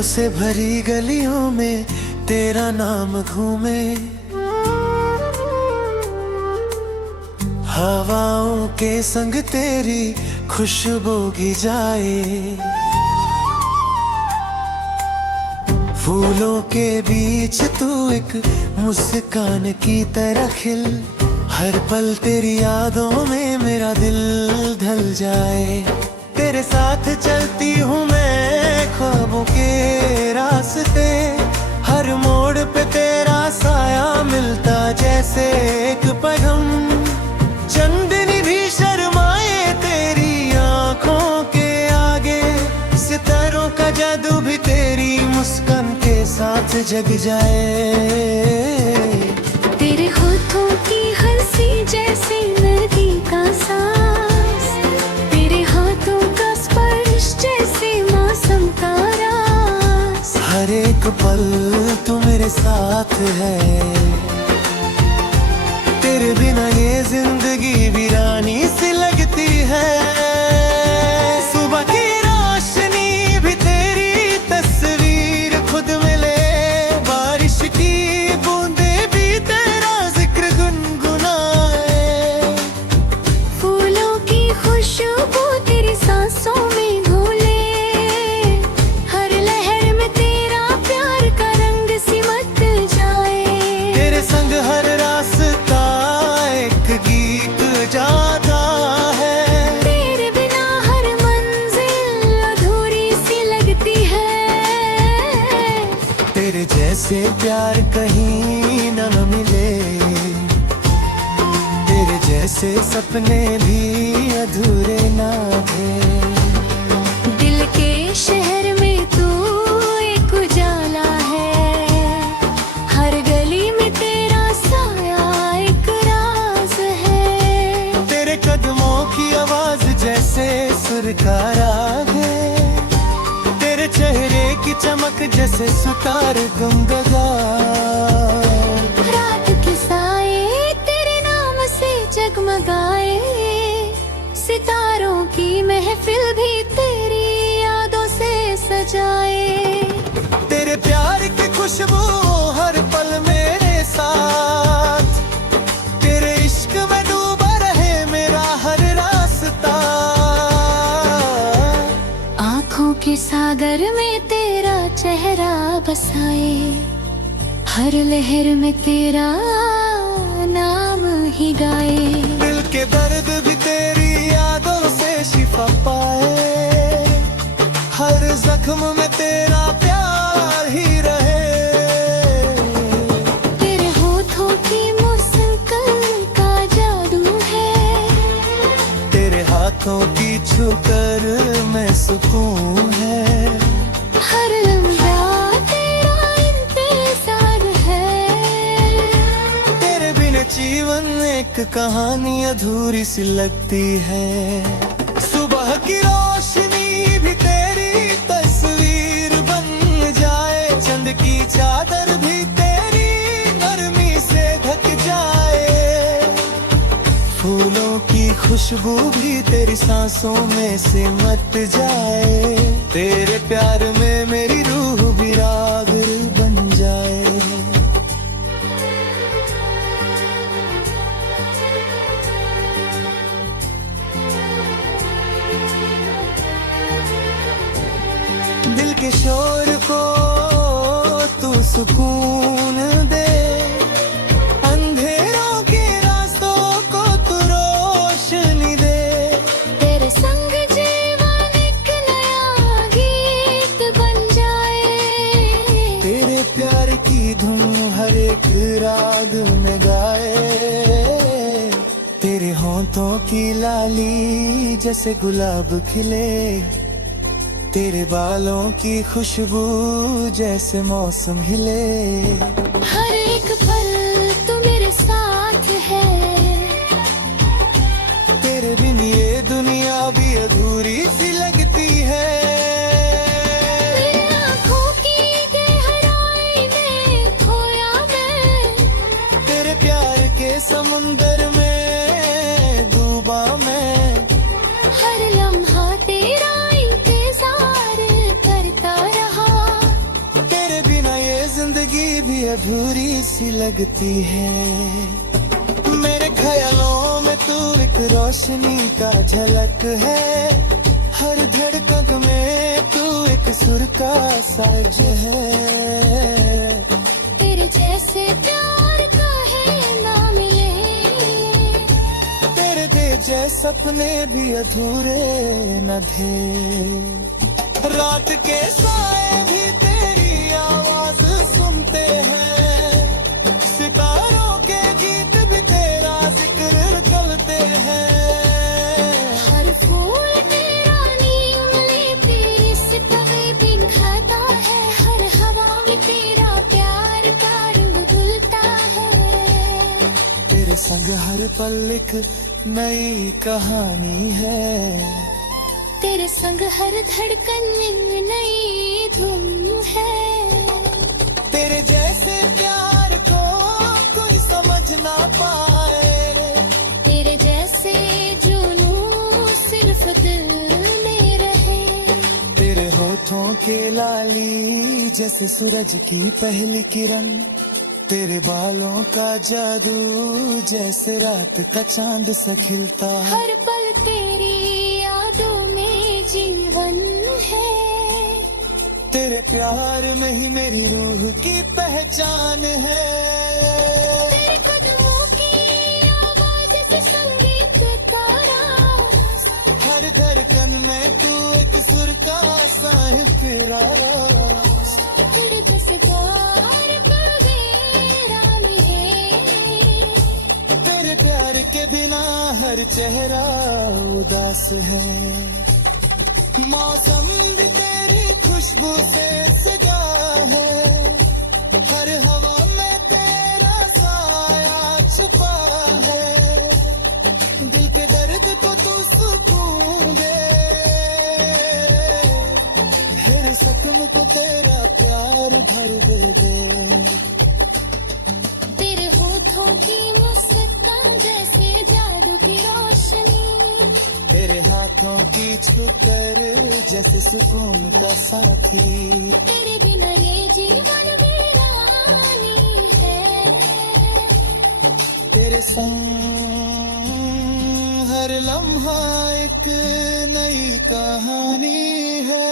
फूलों से भरी गलियों में तेरा नाम घूमे, हवाओं के संग तेरी खुशबू की जाए। फूलों के बीच तू एक मुस्कान की तरह खिल, हर पल तेरी यादों में मेरा दिल ढल जाए। तेरे साथ चलती हूँ मैं ख्वाबों के रास्ते, हर मोड़ पे तेरा साया मिलता जैसे एक पैगाम। चंदनी भी शर्माए तेरी आंखों के आगे, सितारों का जादू भी तेरी मुस्कान के साथ जग जाए। तेरे होठों की हंसी जैसे नदी का सांस, तेरे हाथों का स्पर्श जैसे मौसम का रास। हर एक पल तू मेरे साथ है, तेरे बिना ये जिंदगी वीरानी सी लगती है। सुबह की रोशनी भी तेरी तस्वीर खुद मिले, बारिश की बूंदे भी तेरा जिक्र गुनगुनाए। फूलों की खुशबू तेरी सांसों में घोले, हर लहर में तेरा प्यार का रंग सिमट जाए। तेरे संग हर रास्ता एक गीत जाता है, तेरे बिना हर मंजिल अधूरी सी लगती है। तेरे जैसे प्यार कहीं न मिले, तेरे जैसे सपने भी अधूरे ना थे। दिल के शहर में तू एक उजाला है, हर गली में तेरा साया एक राज है। तेरे कदमों की आवाज जैसे सुर का राग है, तेरे चेहरे की चमक जैसे सितारे गुमगदा। रात के साए तेरे नाम से जगमगाए, सितारों की महफिल भी तेरी यादों से सजाए। तेरे प्यार की खुशबू हर पल मेरे साथ, तेरे इश्क में डूबा रहे मेरा हर रास्ता। आँखों के सागर में तेरा चेहरा बसाए, हर लहर में तेरा नाम ही गाए। दिल के दर्द भी तेरी यादों से शिफा पाए, हर जख्म में तेरा प्यार ही रहे। तेरे होठों की मुस्कान का जादू है, तेरे हाथों की छूकर में सुकून है। हर लम्हा तेरा इंतजार है। तेरे बिना जीवन एक कहानी अधूरी सी लगती है। सुबह की रोशनी भी तेरी तस्वीर बन जाए, चंद की चादर भी तेरी नरमी से ढक जाए। फूलों की खुशबू भी तेरी सांसों में सिमट जाए, तेरे प्यार में मेरी रूह भी राग बन जाए। दिल के शोर को तू सुकून दे, अंधेरों के रास्तों को तू रोशनी दे। तेरे संग जीवन एक नया गीत बन जाए। तेरे प्यार की धुन हर एक राग में गाए। तेरे होंठों की लाली जैसे गुलाब खिले, तेरे बालों की खुशबू जैसे मौसम हिले। हर एक पल तू मेरे साथ है, तेरे बिन ये दुनिया भी अधूरी सी लगती है। तेरी आँखों की गहराई में खोया मैं, तेरे प्यार के समुंदर में डूबा मैं। हर लम्हा तेरा इंतजार करता रहा। जिंदगी भी अधूरी सी लगती है। मेरे ख्यालों में तू एक रोशनी का झलक है, हर धड़कन में तू एक सुर का साज है। तेरे जैसे प्यार का है ना मिले, तेरे दे जैसे सपने भी अधूरे न थे। रात के साए भी तेरी आवाज सुनते हैं, सितारों के गीत भी तेरा जिक्र करते हैं। हर फूल तेरा नीम ले तेरे सितारे पिघलता है, हर हवा में तेरा प्यार का रंग घुलता है। तेरे संग हर पल एक नई कहानी है, तेरे संग हर धड़कन में नई धुन है। तेरे जैसे प्यार को कोई समझ ना पाए, तेरे जैसे जुनून सिर्फ दिल में रहे। तेरे होठों के लाली जैसे सूरज की पहली किरण, तेरे बालों का जादू जैसे रात का चांद सा खिलता। हर पल तेरी यादों में जीवन है, तेरे प्यार में ही मेरी रूह की पहचान है। तेरे कदमों की आवाज से संगीत का राज, हर धड़कन में तू एक सुर का साहित्य राज। तेरे दस्तकार पर वीरानी है, तेरे प्यार के बिना हर चेहरा उदास है। मौसम भी तेरी खुशबू से सजा है, हर हवा में तेरा साया छुपा है। दिल के दर्द को तू सुकून दे, हर जख्म को तेरा प्यार भर दे। तेरे होठों की मुस्कान जैसे जादू की रोशनी, तेरे हाथों की छुकर जैसे सुकून का साथी। तेरे बिना ये जीवन वीरानी है। तेरे संग हर लम्हा एक नई कहानी है।